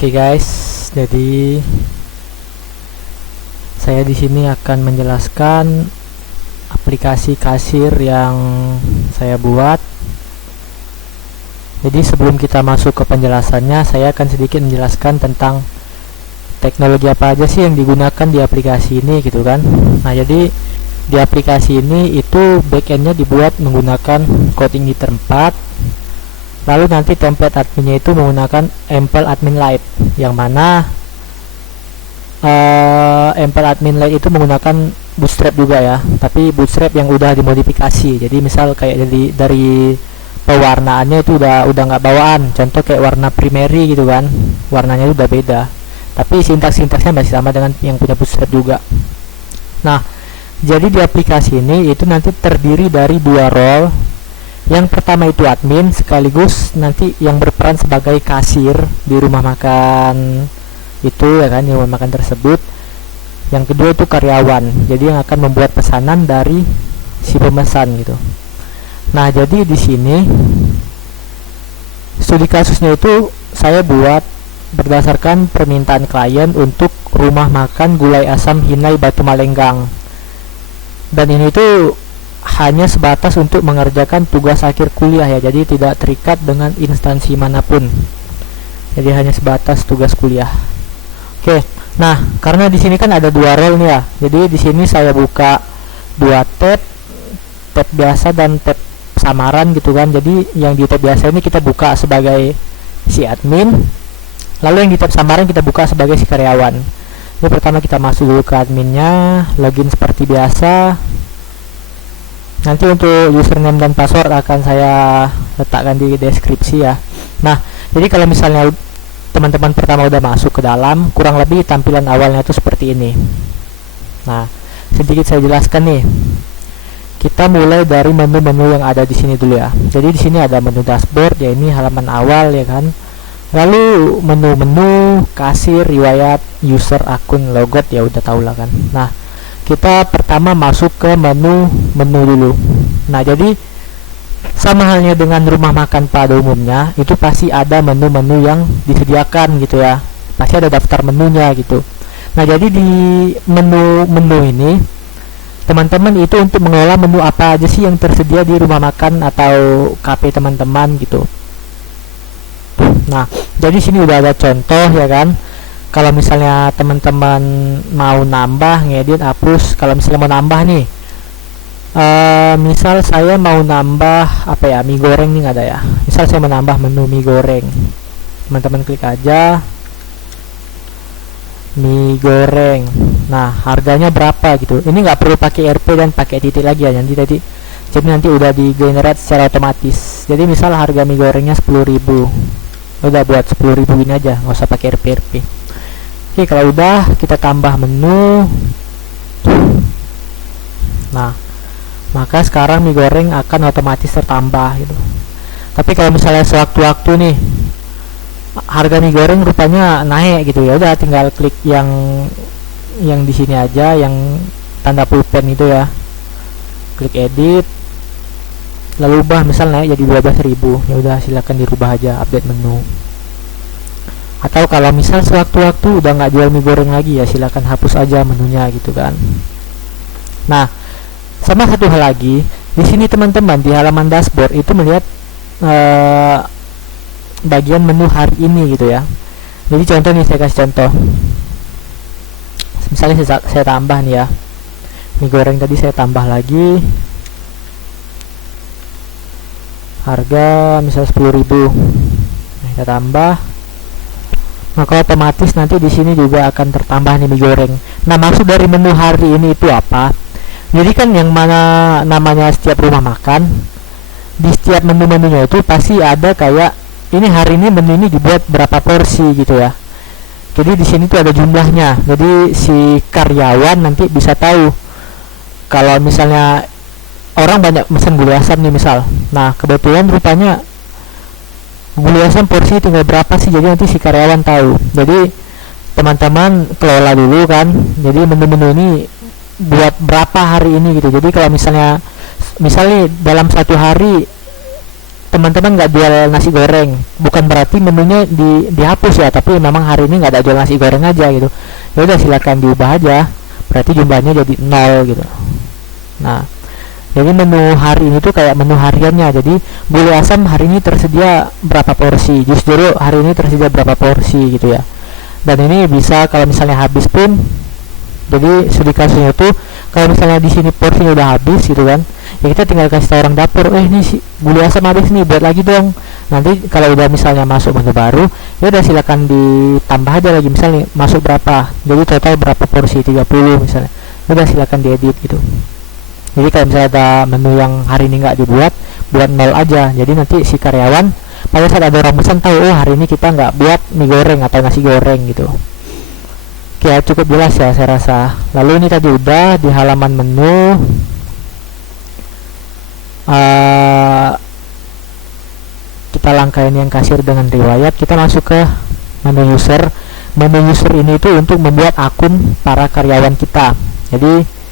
Oke guys, jadi saya di sini akan menjelaskan aplikasi kasir yang saya buat. Jadi sebelum kita masuk ke penjelasannya, saya akan sedikit menjelaskan tentang teknologi apa aja sih yang digunakan di aplikasi ini gitu kan. Nah, jadi di aplikasi ini itu backendnya dibuat menggunakan coding editor 4. Lalu nanti template adminnya itu menggunakan Ample Admin Lite, yang mana Ample Admin Lite itu menggunakan Bootstrap juga ya, tapi Bootstrap yang udah dimodifikasi. Jadi misal kayak dari pewarnaannya itu udah nggak bawaan, contoh kayak warna primary gitu kan, warnanya udah beda, tapi sintaksnya masih sama dengan yang punya Bootstrap juga. Nah, jadi di aplikasi ini itu nanti terdiri dari dua role. Yang pertama itu admin, sekaligus nanti yang berperan sebagai kasir di rumah makan itu ya kan, di rumah makan tersebut. Yang kedua itu karyawan, jadi yang akan membuat pesanan dari si pemesan gitu. Nah, jadi di sini studi kasusnya itu saya buat berdasarkan permintaan klien untuk rumah makan Gulai Asam Hinai Batu Malenggang. Dan ini tuh hanya sebatas untuk mengerjakan tugas akhir kuliah ya, jadi tidak terikat dengan instansi manapun, jadi hanya sebatas tugas kuliah. Oke, nah karena di sini kan ada dua role nih ya, jadi di sini saya buka dua tab biasa dan tab samaran gitu kan. Jadi yang di tab biasa ini kita buka sebagai si admin, lalu yang di tab samaran kita buka sebagai si karyawan. Ini pertama kita masuk dulu ke adminnya, login seperti biasa. Nanti untuk username dan password akan saya letakkan di deskripsi ya. Nah, jadi kalau misalnya teman-teman pertama udah masuk ke dalam, kurang lebih tampilan awalnya itu seperti ini. Nah, sedikit saya jelaskan nih. Kita mulai dari menu-menu yang ada di sini dulu ya. Jadi di sini ada menu dashboard ya, ini halaman awal ya kan. Lalu menu-menu kasir, riwayat, user, akun, logout ya udah tau lah kan. Nah, kita pertama masuk ke menu dulu. Nah, jadi sama halnya dengan rumah makan pada umumnya, itu pasti ada menu-menu yang disediakan gitu ya, pasti ada daftar menunya gitu. Nah, jadi di menu ini teman-teman itu untuk mengelola menu apa aja sih yang tersedia di rumah makan atau kafe teman-teman gitu. Nah, jadi sini udah ada contoh ya kan. Kalau misalnya teman-teman mau nambah, ngedit, hapus, kalau misalnya mau nambah nih, misal saya mau nambah apa ya, mie goreng nih nggak ada ya. Misal saya mau nambah menu mie goreng, teman-teman klik aja mie goreng. Nah, harganya berapa gitu. Ini nggak perlu pakai RP dan pakai titik lagi ya, jadi nanti udah di generate secara otomatis. Jadi misal harga mie gorengnya 10.000, udah buat 10.000 ini aja, nggak usah pakai RP. Oke, kalau udah kita tambah menu. Nah, maka sekarang mie goreng akan otomatis tertambah gitu. Tapi kalau misalnya sewaktu-waktu nih harga mie goreng rupanya naik gitu ya, udah tinggal klik yang di sini aja, yang tanda pulpen itu ya. Klik edit. Lalu ubah misal naik jadi 12.000. Ya udah silakan dirubah aja, update menu. Atau kalau misal sewaktu-waktu udah nggak jual mie goreng lagi ya silakan hapus aja menunya gitu kan. Nah, sama satu hal lagi, di sini teman-teman di halaman dashboard itu melihat bagian menu hari ini gitu ya. Jadi contoh nih, saya kasih contoh. Misalnya saya tambah nih ya, mie goreng tadi saya tambah lagi, harga misal 10.000. Nah, kita tambah, maka otomatis nanti di sini juga akan tertambah nih mie goreng. Nah, maksud dari menu hari ini itu apa? Jadi kan yang mana namanya setiap rumah makan, di setiap menu-menunya itu pasti ada kayak ini hari ini menu ini dibuat berapa porsi gitu ya. Jadi di sini tuh ada jumlahnya. Jadi si karyawan nanti bisa tahu kalau misalnya orang banyak pesan gulai asam nih misal. Nah, kebetulan rupanya gulai asam porsi tinggal berapa sih, jadi nanti si karyawan tahu. Jadi teman-teman kelola dulu kan, jadi menu-menu ini buat berapa hari ini gitu. Jadi kalau misalnya dalam satu hari teman-teman nggak jual nasi goreng, bukan berarti menunya dihapus ya, tapi memang hari ini nggak ada jual nasi goreng aja gitu. Ya udah silakan diubah aja, berarti jumlahnya jadi 0 gitu. Nah, jadi menu hari ini tuh kayak menu hariannya. Jadi gulai asam hari ini tersedia berapa porsi, jus jeruk hari ini tersedia berapa porsi gitu ya. Dan ini bisa kalau misalnya habis pun, jadi studi kasusnya itu kalau misalnya di sini porsinya udah habis gitu kan, ya kita tinggal kasih tahu orang dapur, ini si gulai asam habis nih, buat lagi dong. Nanti kalau udah misalnya masuk menu baru, ya udah silakan ditambah aja lagi, misalnya masuk berapa, jadi total berapa porsi, 30 misalnya, udah silakan diedit gitu. Jadi kalau misalnya ada menu yang hari ini nggak dibuat, buat 0 aja. Jadi nanti si karyawan pada saat ada orang pesan tahu, oh hari ini kita nggak buat mie goreng atau nasi goreng gitu. Oke, cukup jelas ya saya rasa. Lalu ini tadi udah di halaman menu. Kita langkain yang kasir dengan riwayat, kita masuk ke menu user. Menu user ini itu untuk membuat akun para karyawan kita. Jadi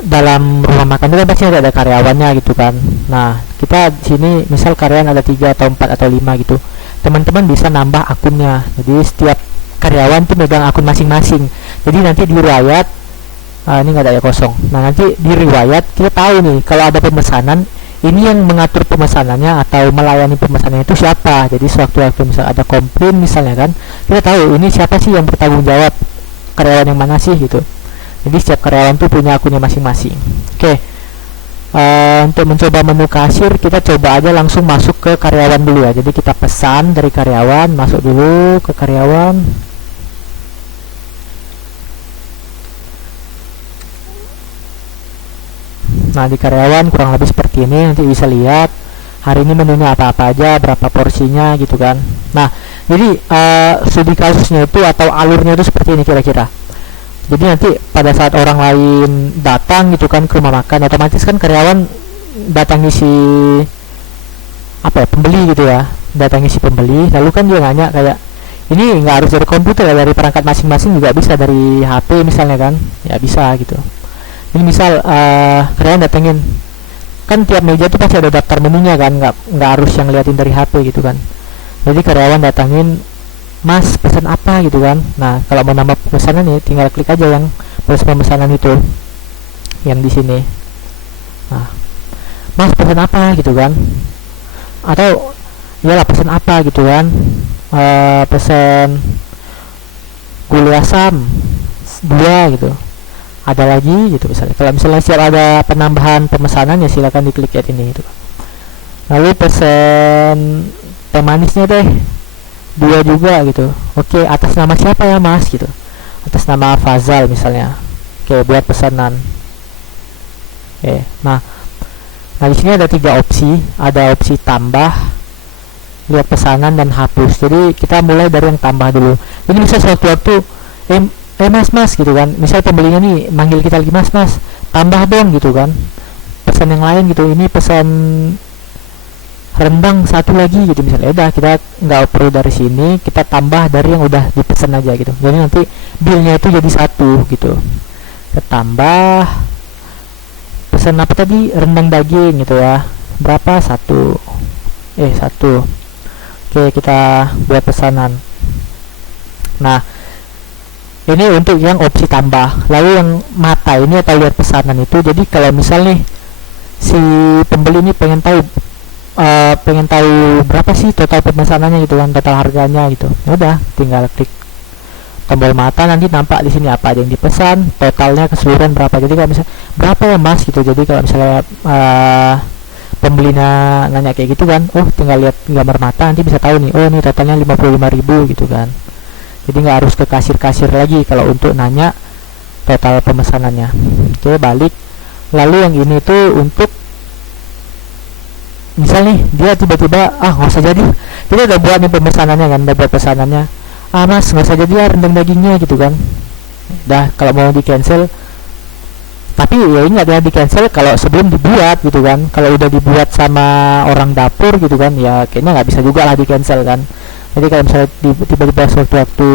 dalam rumah makan itu pasti ada karyawannya gitu kan. Nah, kita di sini misal karyawan ada 3 atau 4 atau 5 gitu. Teman-teman bisa nambah akunnya. Jadi setiap karyawan tuh megang akun masing-masing. Jadi nanti di riwayat ini nggak ada ya, kosong. Nah, nanti di riwayat kita tahu nih kalau ada pemesanan, ini yang mengatur pemesanannya atau melayani pemesanannya itu siapa. Jadi sewaktu-waktu misal ada komplain misalnya kan, kita tahu ini siapa sih yang bertanggung jawab, karyawan yang mana sih gitu. Jadi setiap karyawan tuh punya akunnya masing-masing. Oke, untuk mencoba menu kasir, kita coba aja langsung masuk ke karyawan dulu ya. Jadi kita pesan dari karyawan, masuk dulu ke karyawan. Nah, di karyawan kurang lebih seperti ini, nanti bisa lihat hari ini menunya apa-apa aja, berapa porsinya gitu kan. Nah, jadi studi kasusnya itu atau alurnya itu seperti ini kira-kira. Jadi nanti pada saat orang lain datang gitu kan ke rumah makan, otomatis kan karyawan datangi si pembeli gitu ya, datangi si pembeli, lalu kan dia nanya kayak, ini nggak harus dari komputer ya, dari perangkat masing-masing juga bisa, dari HP misalnya kan, ya bisa gitu. Ini misal karyawan datengin, kan tiap meja tuh pasti ada daftar menunya kan, nggak harus yang liatin dari HP gitu kan. Jadi karyawan datangin, Mas pesan apa gitu kan. Nah, kalau mau nambah pesanan nih tinggal klik aja yang pemesanan itu yang di sini. Nah, Mas pesan apa gitu kan, atau iyalah pesan apa gitu kan, pesan gulai asam 2 gitu, ada lagi gitu misalnya. Kalau misalnya siap ada penambahan pemesanan ya silakan diklik ya ini gitu. Lalu pesan teh manisnya deh 2 juga gitu. Oke, atas nama siapa ya Mas gitu, atas nama Fazal misalnya. Oke, buat pesanan. Oke, nah di sini ada 3 opsi, ada opsi tambah, lihat pesanan, dan hapus. Jadi kita mulai dari yang tambah dulu. Ini bisa sewaktu-waktu mas gitu kan, misal pembelinya nih manggil kita lagi, mas tambah dong gitu kan, pesan yang lain gitu, ini pesan rendang 1 lagi gitu misalnya. Udah, kita nggak perlu dari sini, kita tambah dari yang udah dipesan aja gitu. Jadi nanti billnya itu jadi 1 gitu. Kita tambah pesan apa tadi, rendang daging gitu ya, berapa, 1. Oke, kita buat pesanan. Nah, ini untuk yang opsi tambah. Lalu yang mata ini atau lihat pesanan itu, jadi kalau misal nih si pembeli ini pengen tahu berapa sih total pemesanannya gitu kan, total harganya gitu. Ya udah, tinggal klik tombol mata, nanti nampak di sini apa aja yang dipesan, totalnya keseluruhan berapa. Jadi kalau misalnya berapa ya Mas gitu, jadi kalau misalnya pembelinya nanya kayak gitu kan, oh tinggal lihat gambar mata, nanti bisa tahu nih, oh ini totalnya 55.000 gitu kan. Jadi nggak harus ke kasir-kasir lagi kalau untuk nanya total pemesanannya. Oke, balik. Lalu yang ini tuh untuk misal nih dia tiba-tiba nggak usah jadi, kita udah buat nih pemesanannya kan, udah buat pesanannya, Mas nggak usah jadi ya rendang dagingnya gitu kan. Dah, kalau mau di cancel, tapi ya ingat ya, di cancel kalau sebelum dibuat gitu kan. Kalau udah dibuat sama orang dapur gitu kan, ya kayaknya nggak bisa juga lah di cancel kan. Jadi kalau misalnya tiba-tiba waktu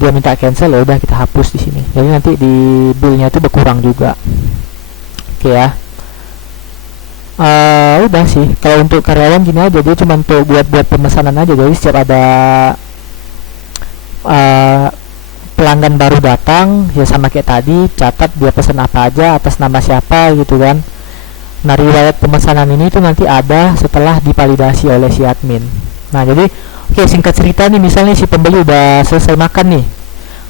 dia minta cancel, ya udah kita hapus di sini. Jadi nanti di billnya itu berkurang juga. Oke ya. Udah sih, kalau untuk karyawan gini aja, dia cuma untuk buat pemesanan aja. Jadi setiap ada uh, pelanggan baru datang ya sama kayak tadi, catat dia pesan apa aja, atas nama siapa gitu kan. Nah, riwayat pemesanan ini tuh nanti ada setelah divalidasi oleh si admin. Nah, jadi oke, singkat cerita nih, misalnya si pembeli udah selesai makan nih,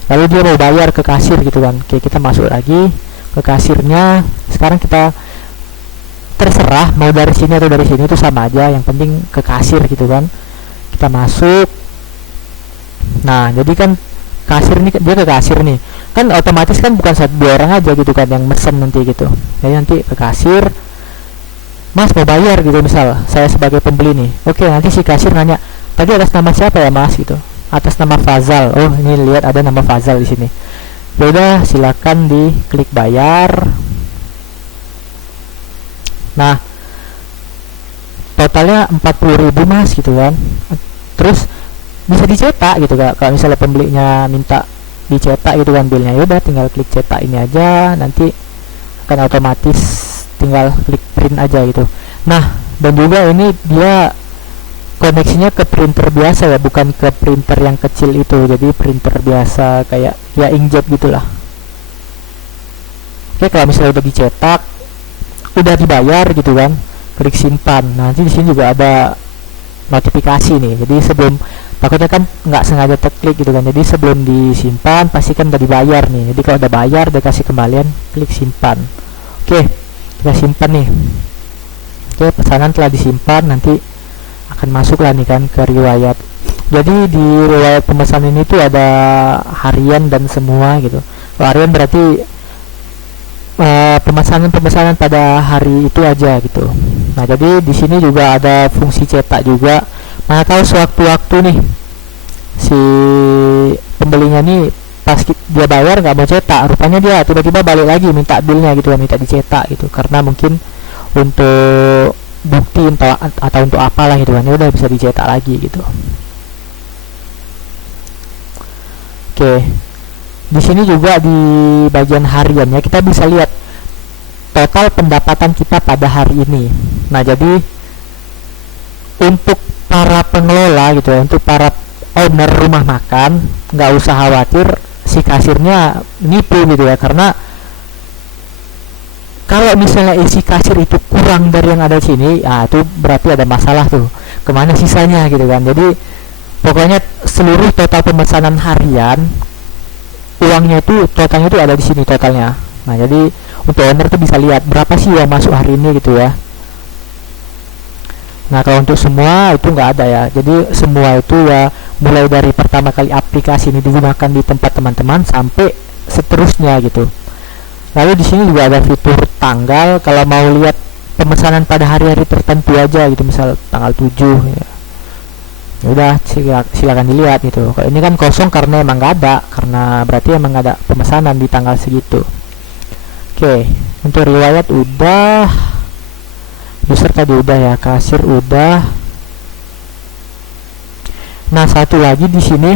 lalu dia mau bayar ke kasir gitu kan. Oke, kita masuk lagi ke kasirnya. Sekarang kita terserah mau dari sini atau dari sini, itu sama aja, yang penting ke kasir gitu kan. Kita masuk. Nah, jadi kan kasir nih, dia ke kasir nih kan, otomatis kan bukan satu dua orang aja gitu kan yang mesen nanti gitu. Jadi nanti ke kasir, Mas mau bayar gitu, misal saya sebagai pembeli nih. Oke, nanti si kasir nanya, tadi atas nama siapa ya Mas gitu. Atas nama Fazal. Oh, ini lihat ada nama Fazal di sini. Ya udah, silakan diklik bayar. Nah, totalnya 40.000 Mas gitu kan. Terus bisa dicetak gitu kan, kalau misalnya pembelinya minta dicetak gitu kan bilnya, ya udah tinggal klik cetak ini aja, nanti akan otomatis tinggal klik print aja gitu. Nah, dan juga ini dia koneksinya ke printer biasa ya, bukan ke printer yang kecil itu. Jadi printer biasa kayak ya inkjet gitulah. Oke, kalau misalnya udah dicetak, udah dibayar gitu kan, klik simpan. Nanti di sini juga ada notifikasi nih. Jadi sebelum, takutnya kan nggak sengaja terklik gitu kan, jadi sebelum disimpan pasti kan udah dibayar nih. Jadi kalau udah bayar, udah kasih kembalian, klik simpan. Oke, kita simpan nih. Oke, pesanan telah disimpan, nanti akan masuk lah nih kan ke riwayat. Jadi di riwayat pemesanan ini tuh ada harian dan semua gitu. Kalau harian berarti pemesanan pada hari itu aja gitu. Nah, jadi di sini juga ada fungsi cetak juga. Mana tahu sewaktu-waktu nih si pembelinya nih pas dia bayar nggak mau cetak, rupanya dia tiba-tiba balik lagi minta bilnya gitu, minta dicetak gitu, karena mungkin untuk bukti atau untuk apalah gitu kan, ya udah bisa dicetak lagi gitu. Oke, di sini juga di bagian hariannya kita bisa lihat total pendapatan kita pada hari ini. Nah, jadi untuk para pengelola gitu ya, untuk para owner rumah makan, nggak usah khawatir si kasirnya nipu gitu ya, karena kalau misalnya isi kasir itu kurang dari yang ada di sini, itu berarti ada masalah tuh, kemana sisanya gitu kan. Jadi pokoknya seluruh total pemesanan harian, uangnya itu totalnya itu ada di sini totalnya. Nah, jadi untuk owner tuh bisa lihat berapa sih yang masuk hari ini gitu ya. Nah, kalau untuk semua itu nggak ada ya. Jadi semua itu ya mulai dari pertama kali aplikasi ini digunakan di tempat teman-teman sampai seterusnya gitu. Lalu di sini juga ada fitur tanggal, kalau mau lihat pemesanan pada hari-hari tertentu aja gitu, misal tanggal 7 ya. Ya udah, silakan dilihat gitu. Kalau ini kan kosong karena emang nggak ada, karena berarti emang nggak ada pemesanan di tanggal segitu. Oke, untuk riwayat udah, user tadi udah ya, kasir udah. Nah, satu lagi di sini,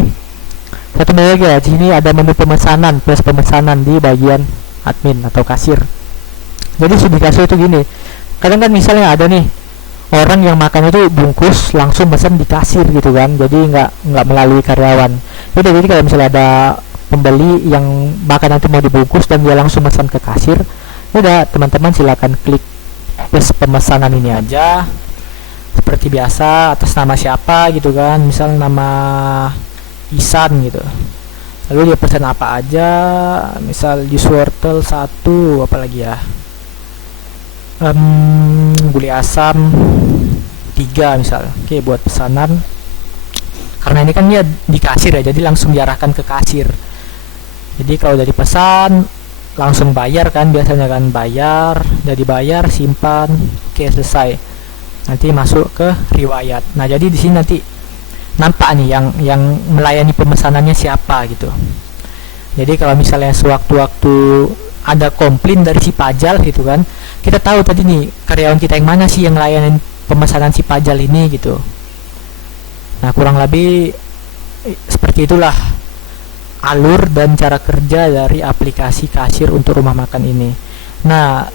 satu lagi ya, di sini ada menu pemesanan plus pemesanan di bagian admin atau kasir. Jadi studi kasir itu gini, kadang kan misalnya ada nih orang yang makan itu bungkus langsung pesan di kasir gitu kan, jadi nggak melalui karyawan. Jadi kalau misalnya ada pembeli yang makanan itu mau dibungkus dan dia langsung pesan ke kasir, udah teman-teman silakan klik plus pemesanan ini aja seperti biasa, atas nama siapa gitu kan, misal nama Isan gitu, lalu dia pesan apa aja, misal jus wortel 1, apalagi ya, gulai asam 3 misal. Oke, buat pesanan, karena ini kan dia di kasir ya, jadi langsung diarahkan ke kasir. Jadi kalau udah dipesan langsung bayar kan, biasanya kan bayar, udah dibayar simpan, oke selesai, nanti masuk ke riwayat. Nah, jadi di sini nanti nampak nih yang melayani pemesanannya siapa gitu. Jadi kalau misalnya sewaktu-waktu ada komplain dari si Pajal gitu kan, kita tahu tadi nih karyawan kita yang mana sih yang melayani pemesanan si Pajal ini gitu. Nah, kurang lebih seperti itulah alur dan cara kerja dari aplikasi kasir untuk rumah makan ini. Nah,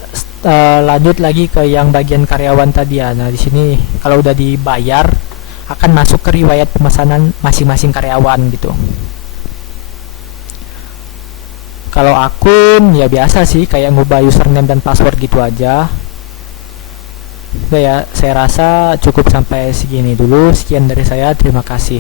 lanjut lagi ke yang bagian karyawan tadi ya. Nah, di sini kalau udah dibayar akan masuk ke riwayat pemesanan masing-masing karyawan gitu. Kalau akun ya biasa sih, kayak ngubah username dan password gitu aja. Udah ya, saya rasa cukup sampai segini dulu. Sekian dari saya, terima kasih.